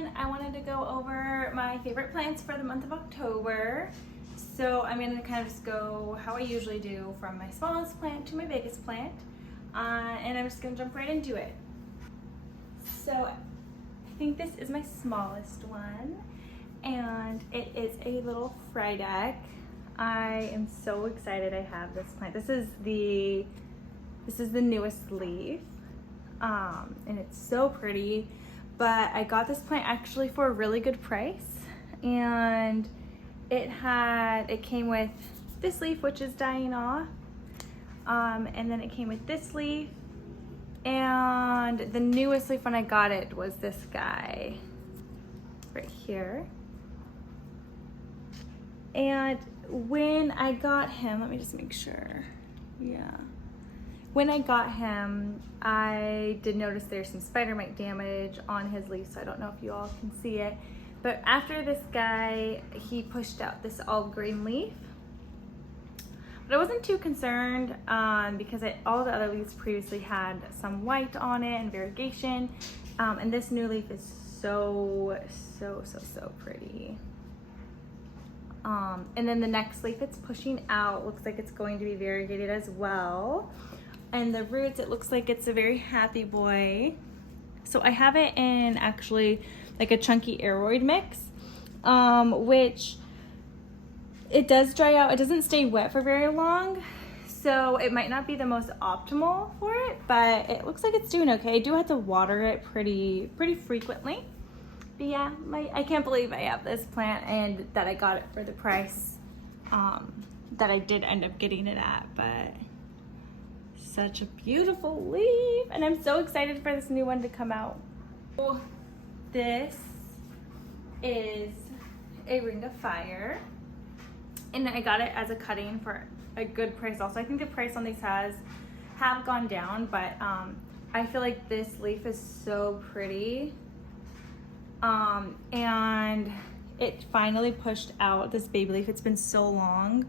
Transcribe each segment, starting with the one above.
again. I wanted to go over my favorite plants for the month of October. So I'm going to kind of just go how I usually do from my smallest plant to my biggest plant. And I'm just going to jump right into it. So I think this is my smallest one, and it is a little Frydek. I am so excited I have this plant. This is the newest leaf, and it's so pretty. But I got this plant actually for a really good price, and it came with this leaf, which is dying off, and then it came with this leaf, and the newest leaf when I got it was this guy right here. And when I got him, let me just make sure, yeah. When I got him, I did notice there's some spider mite damage on his leaf, so I don't know if you all can see it. But after this guy, he pushed out this olive green leaf. But I wasn't too concerned because all the other leaves previously had some white on it and variegation. And this new leaf is so pretty. And then the next leaf it's pushing out looks like it's going to be variegated as well. And the roots, it looks like it's a very happy boy. So I have it in actually like a chunky aeroid mix, which it does dry out. It doesn't stay wet for very long, so it might not be the most optimal for it, but it looks like it's doing okay. I do have to water it pretty frequently. But yeah, I can't believe I have this plant and that I got it for the price that I did end up getting it at. But such a beautiful leaf, and I'm so excited for this new one to come out. Oh, this is a Ring of Fire, and I got it as a cutting for a good price also. I think the price on these have gone down, but I feel like this leaf is so pretty. And it finally pushed out this baby leaf. It's been so long.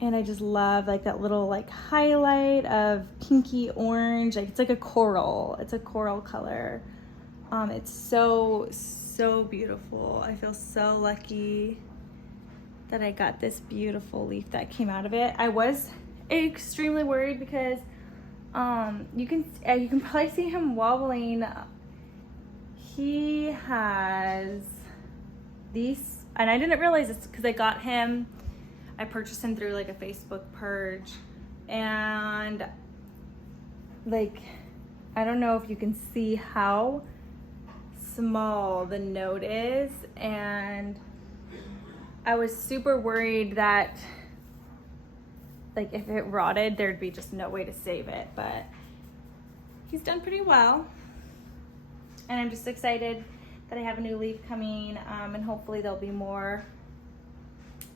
And I just love like that little like highlight of pinky orange. Like it's like a coral. It's a coral color. It's so beautiful. I feel so lucky that I got this beautiful leaf that came out of it. I was extremely worried because you can probably see him wobbling. He has these, and I didn't realize it's because I purchased him through like a Facebook purge, and like I don't know if you can see how small the node is, and I was super worried that like if it rotted there'd be just no way to save it, but he's done pretty well, and I'm just excited that I have a new leaf coming, and hopefully there'll be more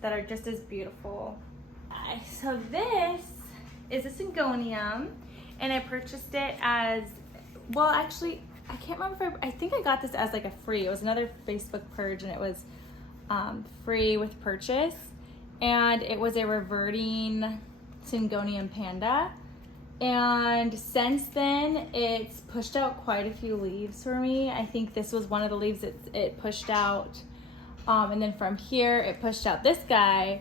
that are just as beautiful. So this is a Syngonium, and I purchased it as, well actually, I can't remember if I think I got this as like a free. It was another Facebook purge, and it was free with purchase, and it was a reverting Syngonium Panda. And since then, it's pushed out quite a few leaves for me. I think this was one of the leaves that it pushed out. And then from here, it pushed out this guy,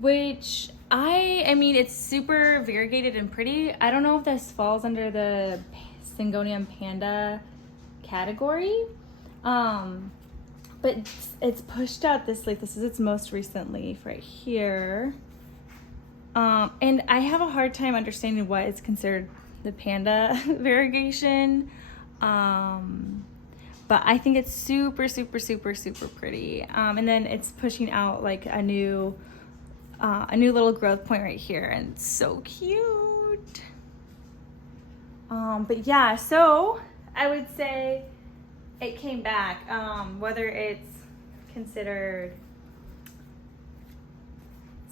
which I mean, it's super variegated and pretty. I don't know if this falls under the Syngonium Panda category, but it's pushed out this leaf. This is its most recent leaf right here. And I have a hard time understanding what is considered the panda variegation. But I think it's super pretty. And then it's pushing out like a new little growth point right here, and it's so cute. But yeah, so I would say it came back, whether it's considered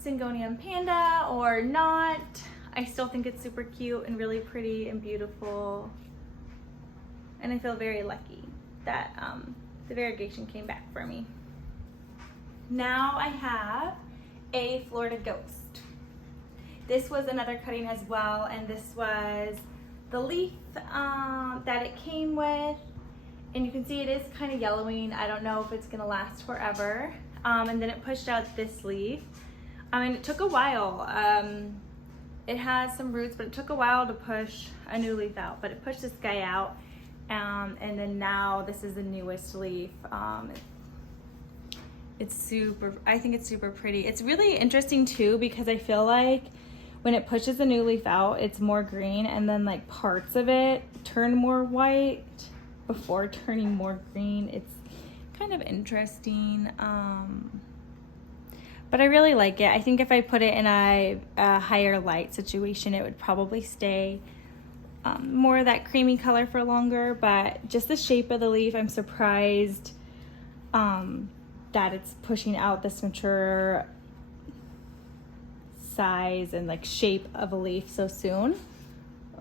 Syngonium Panda or not, I still think it's super cute and really pretty and beautiful. And I feel very lucky that the variegation came back for me. Now I have a Florida Ghost. This was another cutting as well, and this was the leaf that it came with, And you can see it is kind of yellowing. I don't know if it's gonna last forever. And then it pushed out this leaf. And it took a while. It has some roots, but it took a while to push a new leaf out. But it pushed this guy out. And then now this is the newest leaf. It's super, I think it's super pretty. It's really interesting too, because I feel like when it pushes a new leaf out, it's more green, and then like parts of it turn more white before turning more green. It's kind of interesting. But I really like it. I think if I put it in a higher light situation, it would probably stay more of that creamy color for longer. But just the shape of the leaf, I'm surprised that it's pushing out this mature size and like shape of a leaf so soon.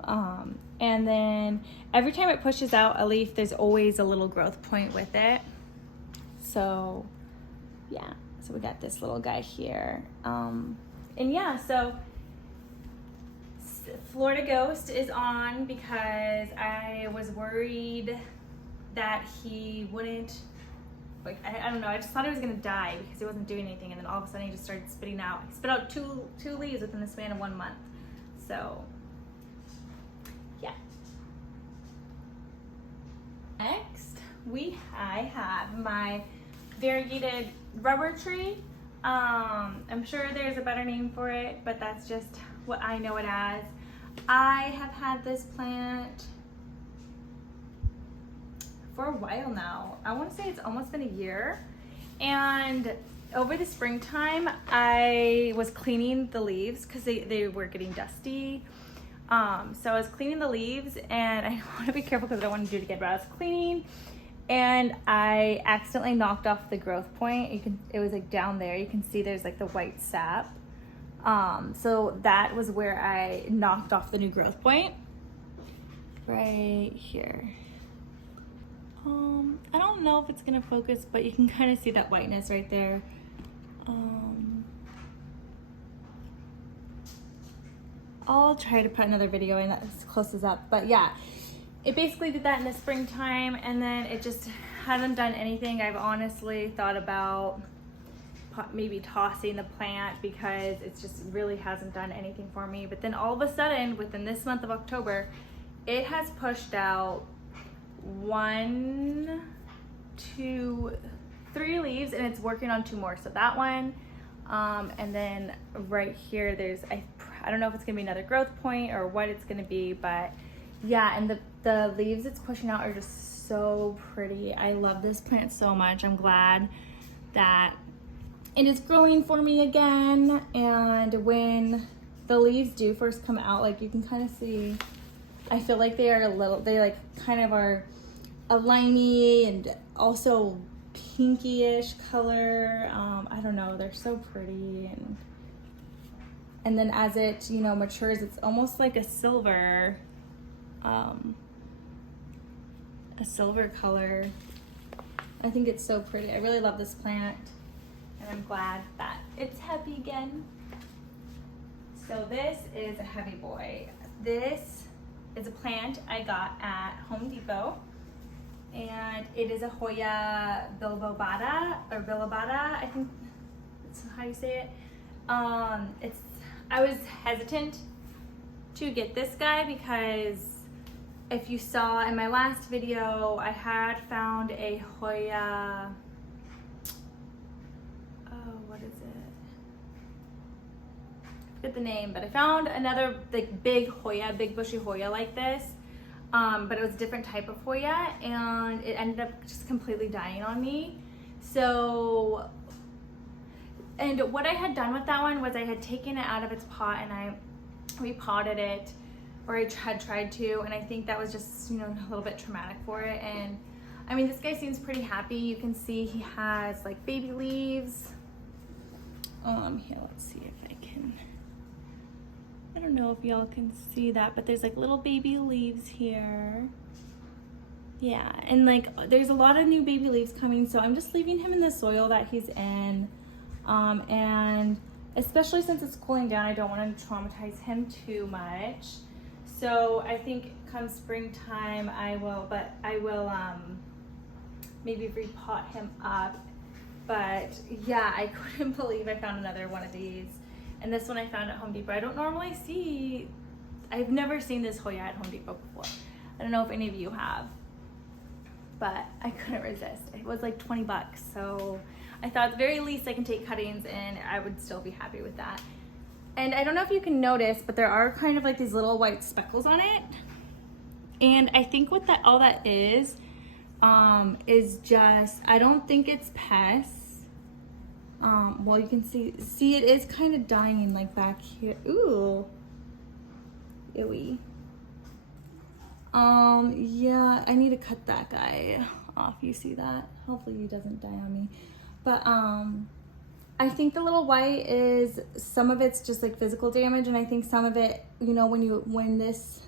And then every time it pushes out a leaf, there's always a little growth point with it. So yeah, so we got this little guy here. And yeah, so Florida Ghost is on because I was worried that he wouldn't, like, I don't know, I just thought he was gonna die because he wasn't doing anything, and then all of a sudden he just started spitting out. He spit out two leaves within the span of 1 month. So yeah. Next, I have my variegated rubber tree. I'm sure there's a better name for it, but that's just what I know it as. I have had this plant for a while now. I want to say it's almost been a year. And over the springtime, I was cleaning the leaves because they were getting dusty. So I was cleaning the leaves, and I want to be careful because I don't want to do it again, but I was cleaning and I accidentally knocked off the growth point. It was like down there. You can see there's like the white sap. So that was where I knocked off the new growth point. Right here. I don't know if it's gonna focus, but you can kind of see that whiteness right there. I'll try to put another video in that closes up, but yeah, it basically did that in the springtime, and then it just hasn't done anything. I've honestly thought about maybe tossing the plant because it just really hasn't done anything for me. But then all of a sudden, within this month of October, it has pushed out 1, 2, 3 leaves, and it's working on 2 more. So that one, and then right here, there's, I don't know if it's gonna be another growth point or what it's gonna be, but yeah, and the leaves it's pushing out are just so pretty. I love this plant so much. I'm glad that it is growing for me again. And when the leaves do first come out, like you can kind of see, I feel like they like kind of are a limey and also pinky-ish color. I don't know, they're so pretty. And then as it, you know, matures, it's almost like a silver color. I think it's so pretty. I really love this plant, and I'm glad that it's happy again. So this is a heavy boy. This is a plant I got at Home Depot, and it is a Hoya Bilobata, or Bilobata, I think that's how you say it. I was hesitant to get this guy because if you saw in my last video, I had found a Hoya, what is it? I forget the name, but I found another like big Hoya, big bushy Hoya like this, but it was a different type of Hoya, and it ended up just completely dying on me. So, and what I had done with that one was I had taken it out of its pot and I repotted it, or I had tried to, and I think that was just, you know, a little bit traumatic for it. And I mean, this guy seems pretty happy. You can see he has like baby leaves. Here, let's see if I can, I don't know if y'all can see that, but there's like little baby leaves here. Yeah, and like there's a lot of new baby leaves coming, so I'm just leaving him in the soil that he's in. And especially since it's cooling down, I don't want to traumatize him too much. So I think come springtime I will maybe repot him up. But yeah, I couldn't believe I found another one of these. And this one I found at Home Depot. I don't normally see, I've never seen this Hoya at Home Depot before. I don't know if any of you have, but I couldn't resist. It was like 20 bucks. So I thought at the very least I can take cuttings and I would still be happy with that. And I don't know if you can notice, but there are kind of like these little white speckles on it. And I think what that all that is just, I don't think it's pests. Well, you can see it is kind of dying like back here. Ooh, ewy. Yeah, I need to cut that guy off. You see that? Hopefully he doesn't die on me. But I think the little white is, some of it's just like physical damage, and I think some of it, you know, when this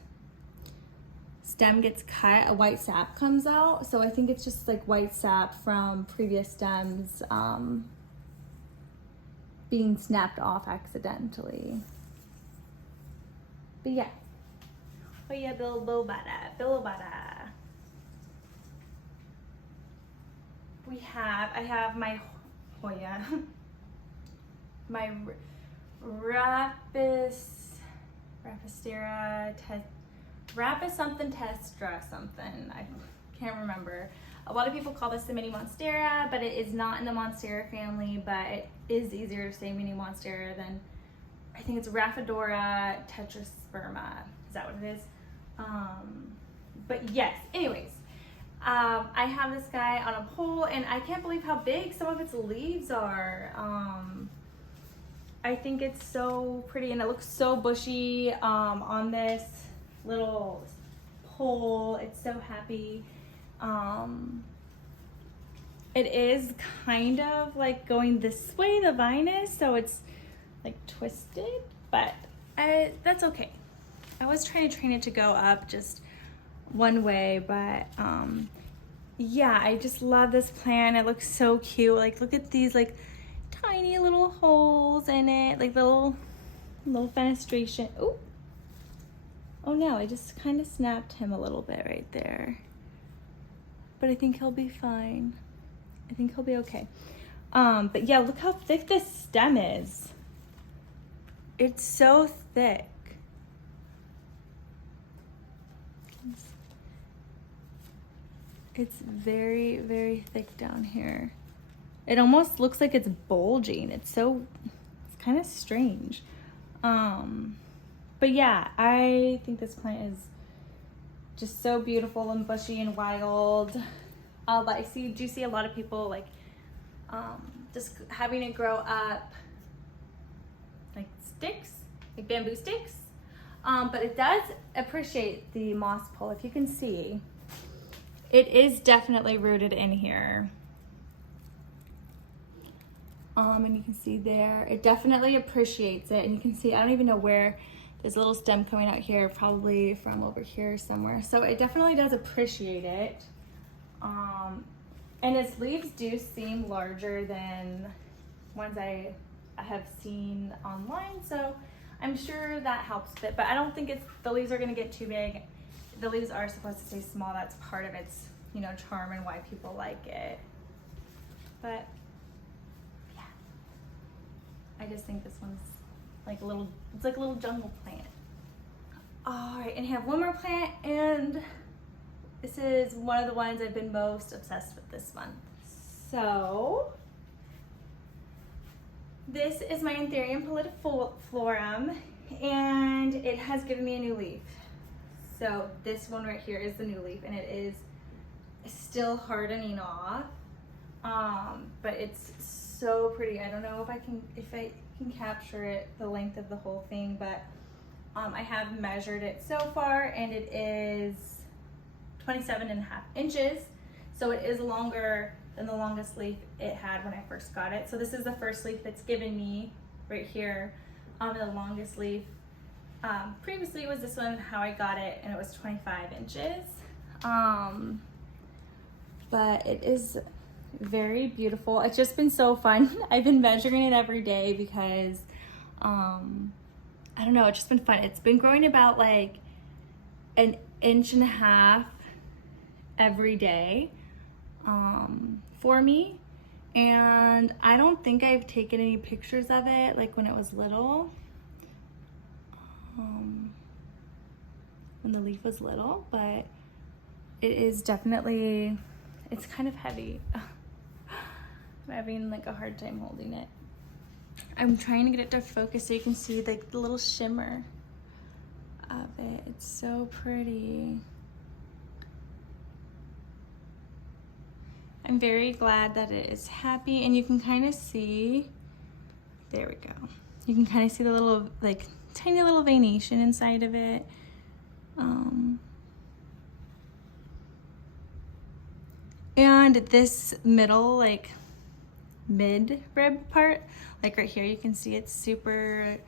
stem gets cut, a white sap comes out. So I think it's just like white sap from previous stems being snapped off accidentally. But yeah. Hoya Bilobata. I have my Hoya, my Rapis something testra something. I can't remember. A lot of people call this the mini monstera, but it is not in the monstera family, but it is easier to say mini monstera than, I think it's Rhaphidophora Tetrasperma. Is that what it is? But yes, anyways, I have this guy on a pole, and I can't believe how big some of its leaves are. I think it's so pretty, and it looks so bushy on this little pole. It's so happy. It is kind of like going this way, the vine is, so it's like twisted, but that's okay. I was trying to train it to go up just one way, but yeah, I just love this plant. It looks so cute. Like, look at these like tiny little holes in it, like little fenestration. Oh no, I just kind of snapped him a little bit right there, but I think he'll be fine. I think he'll be okay. But yeah, look how thick this stem is. It's so thick. It's very, very thick down here. It almost looks like it's bulging. It's kind of strange. But yeah, I think this plant is just so beautiful and bushy and wild. I do see a lot of people like just having it grow up like sticks, like bamboo sticks. But it does appreciate the moss pole. If you can see, it is definitely rooted in here. And you can see there, it definitely appreciates it. And you can see, I don't even know where, there's a little stem coming out here, probably from over here somewhere. So it definitely does appreciate it. And its leaves do seem larger than ones I have seen online. So I'm sure that helps a bit, but I don't think the leaves are gonna get too big. The leaves are supposed to stay small. That's part of its, you know, charm and why people like it. But yeah, I just think this one's like a little, it's like a little jungle plant. All right, and I have one more plant, and this is one of the ones I've been most obsessed with this month. So this is my Anthurium Pallidiflorum, and it has given me a new leaf. So this one right here is the new leaf, and it is still hardening off, but it's so pretty. I don't know if I can capture it, the length of the whole thing, but I have measured it so far, and it is 27.5 inches. So it is longer than the longest leaf it had when I first got it. So this is the first leaf it's given me right here. The longest leaf previously was this one, how I got it, and it was 25 inches. But it is very beautiful. It's just been so fun. I've been measuring it every day because I don't know, it's just been fun. It's been growing about like 1.5 inches every day. for me. And I don't think I've taken any pictures of it like when it was little. When the leaf was little, but it is definitely, it's kind of heavy. I'm having like a hard time holding it. I'm trying to get it to focus so you can see like the little shimmer of it. It's so pretty. I'm very glad that it is happy, and you can kind of see, there we go. You can kind of see the little, like, tiny little venation inside of it. And this middle, like, mid-rib part, like right here, you can see it's super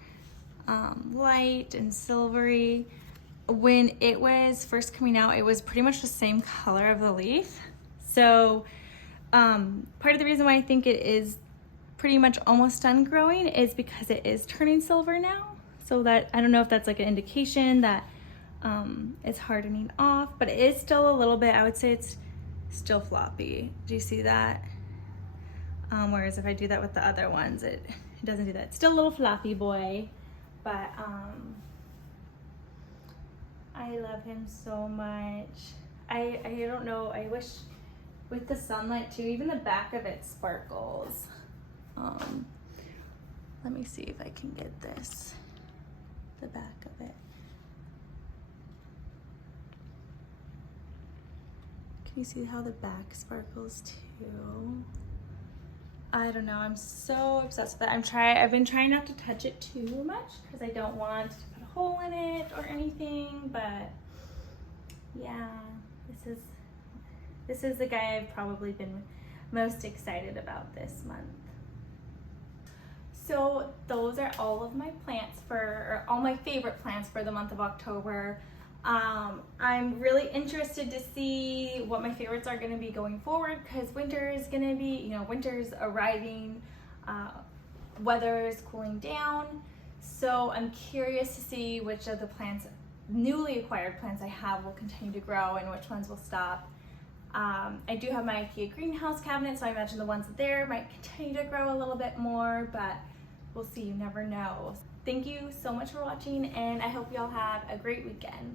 light and silvery. When it was first coming out, it was pretty much the same color of the leaf. So part of the reason why I think it is pretty much almost done growing is because it is turning silver now. So that, I don't know if that's like an indication that it's hardening off, but it is still a little bit, I would say it's still floppy. Do you see that? Whereas if I do that with the other ones, it doesn't do that. It's still a little floppy boy, but I love him so much. I don't know, I wish with the sunlight too, even the back of it sparkles. Let me see if I can get this, the back of it. Can you see how the back sparkles too? I don't know, I'm so obsessed with it. I've been trying not to touch it too much because I don't want to put a hole in it or anything, but yeah, this is the guy I've probably been most excited about this month. So those are all of my plants or all my favorite plants for the month of October. I'm really interested to see what my favorites are going to be going forward, because winter is going to be, winter's arriving, weather is cooling down. So I'm curious to see which of the plants, newly acquired plants I have, will continue to grow and which ones will stop. I do have my IKEA greenhouse cabinet, so I imagine the ones there might continue to grow a little bit more, but we'll see, you never know. Thank you so much for watching, and I hope y'all have a great weekend.